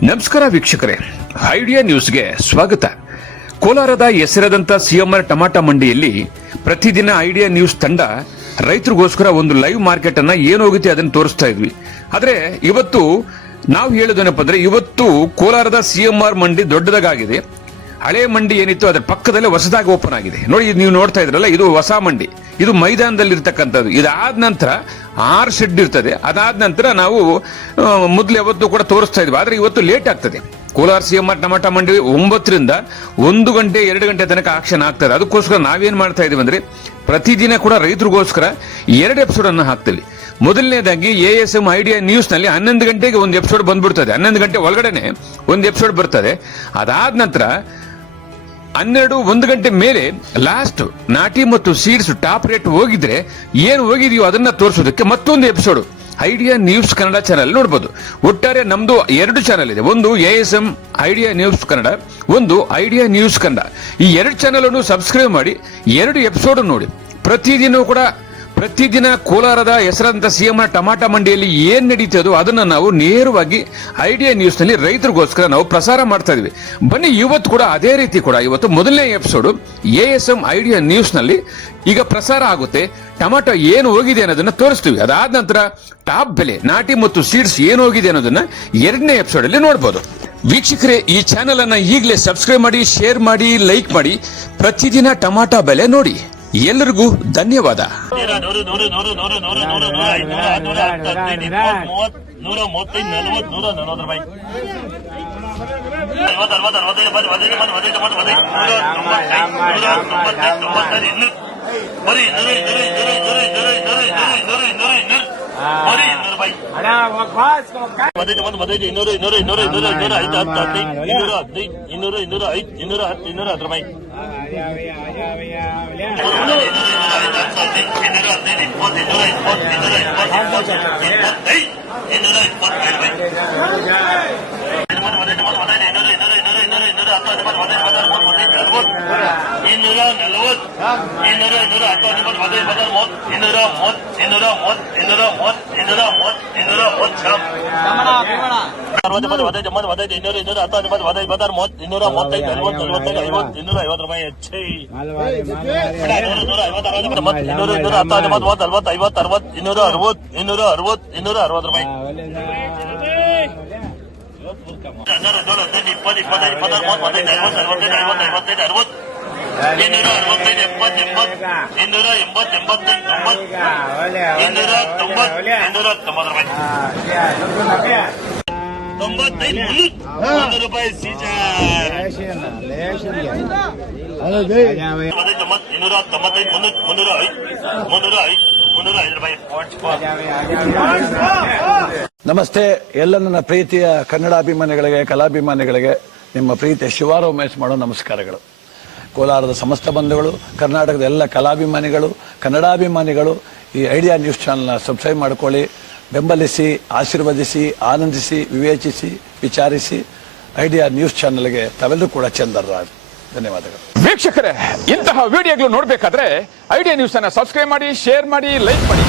ನಮಸ್ಕಾರ ವೀಕ್ಷಕರೇ, ಐಡಿಯಾ ನ್ಯೂಸ್ಗೆ ಸ್ವಾಗತ. ಕೋಲಾರದ ಹೆಸರಾದಂಥ ಸಿಎಂಆರ್ ಟಮಾಟ ಮಂಡಿಯಲ್ಲಿ ಪ್ರತಿದಿನ ಐಡಿಯಾ ನ್ಯೂಸ್ ತಂಡ ರೈತರಿಗೋಸ್ಕರ ಒಂದು ಲೈವ್ ಮಾರ್ಕೆಟ್ ಅನ್ನ ಏನೋಗುತ್ತೆ ಅದನ್ನು ತೋರಿಸ್ತಾ ಇದ್ವಿ. ಆದ್ರೆ ಇವತ್ತು ನಾವು ಹೇಳೋದೇನಪ್ಪ ಅಂದ್ರೆ, ಇವತ್ತು ಕೋಲಾರದ ಸಿಎಂಆರ್ ಮಂಡಿ ದೊಡ್ಡದಾಗಿದೆ. ಹಳೆ ಮಂಡಿ ಏನಿತ್ತು ಅದರ ಪಕ್ಕದಲ್ಲೇ ಹೊಸದಾಗಿ ಓಪನ್ ಆಗಿದೆ. ನೋಡಿ, ನೀವು ನೋಡ್ತಾ ಇದ್ರಲ್ಲ, ಇದು ಹೊಸ ಮಂಡಿ. ಇದು ಮೈದಾನದಲ್ಲಿ ಇರ್ತಕ್ಕಂಥದ್ದು. ಇದಾದ ನಂತರ 6 ಶೆಡ್ ಇರ್ತದೆ. ಅದಾದ ನಂತರ ನಾವು ಮೊದಲು ಯಾವತ್ತು ಕೂಡ ತೋರಿಸ್ತಾ ಇದ್ವಿ. ಆದ್ರೆ ಇವತ್ತು ಲೇಟ್ ಆಗ್ತದೆ. ಕೋಲಾರ ಸಿಎಂಆರ್ ಟಮಾಟ ಮಂಡಿ 9 ರಿಂದ 1 ಗಂಟೆ 2 ಗಂಟೆ ತನಕ ಆಕ್ಷನ್ ಆಗ್ತದೆ. ಅದಕ್ಕೋಸ್ಕರ ನಾವೇನ್ ಮಾಡ್ತಾ ಇದೀವಿ ಅಂದ್ರೆ, ಪ್ರತಿದಿನ ಕೂಡ ರೈತರಿಗೋಸ್ಕರ 2 ಎಪಿಸೋಡ್ ಅನ್ನು ಹಾಕ್ತೀವಿ. ಮೊದಲನೇದಾಗಿ ASM ಐಡಿಯಾ ನ್ಯೂಸ್ ನಲ್ಲಿ 11 ಗಂಟೆಗೆ ಒಂದು ಎಪಿಸೋಡ್ ಬಂದ್ಬಿಡ್ತದೆ. 11 ಗಂಟೆ ಒಳಗಡೆನೆ ಒಂದು ಎಪಿಸೋಡ್ ಬರ್ತದೆ. ಅದಾದ ನಂತರ 1 ಗಂಟೆ ಮೇಲೆ ಲಾಸ್ಟ್ ನಾಟಿ ಮತ್ತು ಸೀಡ್ಸ್ ಟಾಪ್ ರೇಟ್ ಹೋಗಿದ್ರೆ ಏನು ಹೋಗಿದೆಯೋ ಅದನ್ನ ತೋರಿಸೋದಕ್ಕೆ ಮತ್ತೊಂದು episode idea news Kannada channel ನೋಡಬಹುದು. ಒಟ್ಟಾರೆ ನಮ್ದು 2 ಚಾನಲ್ ಇದೆ. ಒಂದು ASM ಐಡಿಯಾ ನ್ಯೂಸ್ ಕನ್ನಡ, ಒಂದು ಐಡಿಯಾ ನ್ಯೂಸ್ ಕನ್ನಡ. ಈ 2 ಚಾನಲ್ ಅನ್ನು ಸಬ್ಸ್ಕ್ರೈಬ್ ಮಾಡಿ 2 ಎಪಿಸೋಡ್ ನೋಡಿ. ಪ್ರತಿದಿನ ಕೋಲಾರದ ಹೆಸರಾದಂಥ ಸಿಎಂಆರ್ ಟಮಾಟ ಮಂಡಿಯಲ್ಲಿ ಏನ್ ನಡೀತದೋ ಅದನ್ನ ನಾವು ನೇರವಾಗಿ ಐಡಿಯಾ ನ್ಯೂಸ್ ನಲ್ಲಿ ರೈತರಿಗೋಸ್ಕರ ನಾವು ಪ್ರಸಾರ ಮಾಡ್ತಾ ಇದೀವಿ. ಬನ್ನಿ, ಇವತ್ತು ಕೂಡ ಅದೇ ರೀತಿ ಕೂಡ ಇವತ್ತು ಮೊದಲನೇ ಎಪಿಸೋಡ್ ASM ಐಡಿಯಾ ನ್ಯೂಸ್ ನಲ್ಲಿ ಈಗ ಪ್ರಸಾರ ಆಗುತ್ತೆ. ಟೊಮಾಟೊ ಏನು ಹೋಗಿದೆ ಅನ್ನೋದನ್ನ ತೋರಿಸ್ತೀವಿ. ಅದಾದ ನಂತರ ಟಾಪ್ ಬೆಲೆ, ನಾಟಿ ಮತ್ತು ಸೀಡ್ಸ್ ಏನು ಹೋಗಿದೆ ಅನ್ನೋದನ್ನ 2ನೇ ಎಪಿಸೋಡ್ ಅಲ್ಲಿ ನೋಡಬಹುದು. ವೀಕ್ಷಕರೇ, ಈ ಚಾನೆಲ್ ಅನ್ನ ಈಗಲೇ ಸಬ್ಸ್ಕ್ರೈಬ್ ಮಾಡಿ, ಶೇರ್ ಮಾಡಿ, ಲೈಕ್ ಮಾಡಿ. ಪ್ರತಿದಿನ ಟೊಮಾಟೊ ಬೆಲೆ ನೋಡಿ. ಎಲ್ಲರಿಗೂ ಧನ್ಯವಾದ. ನಮಸ್ತೆ. ಎಲ್ಲ ನನ್ನ ಪ್ರೀತಿಯ ಕನ್ನಡಾಭಿಮಾನಿಗಳಿಗೆ, ಕಲಾಭಿಮಾನಿಗಳಿಗೆ ನಿಮ್ಮ ಪ್ರೀತಿಯ ಶಿವಾರ ಉಮೇಶ್ ಮಾಡೋ ನಮಸ್ಕಾರಗಳು. ಕೋಲಾರದ ಸಮಸ್ತ ಬಂಧುಗಳು, ಕರ್ನಾಟಕದ ಎಲ್ಲ ಕಲಾಭಿಮಾನಿಗಳು, ಕನ್ನಡಾಭಿಮಾನಿಗಳು ಈ ಐಡಿಯಾ ನ್ಯೂಸ್ ಚಾನಲ್ನ ಸಬ್ಸ್ಕ್ರೈಬ್ ಮಾಡಿಕೊಳ್ಳಿ, ಬೆಂಬಲಿಸಿ, ಆಶೀರ್ವದಿಸಿ, ಆನಂದಿಸಿ, ವಿವೇಚಿಸಿ, ವಿಚಾರಿಸಿ. ಐಡಿಯಾ ನ್ಯೂಸ್ ಚಾನಲ್ಗೆ ತಾವೆಲ್ಲರೂ ಕೂಡ ಚಂದರ್ರಾಜ್. ಧನ್ಯವಾದಗಳು. ವೀಕ್ಷಕರೇ, ಇಂತಹ ವಿಡಿಯೋಗಳು ನೋಡಬೇಕಾದ್ರೆ ಐಡಿಯಾ ನ್ಯೂಸ್ ಅನ್ನ ಸಬ್ಸ್ಕ್ರೈಬ್ ಮಾಡಿ, ಶೇರ್ ಮಾಡಿ, ಲೈಕ್ ಮಾಡಿ.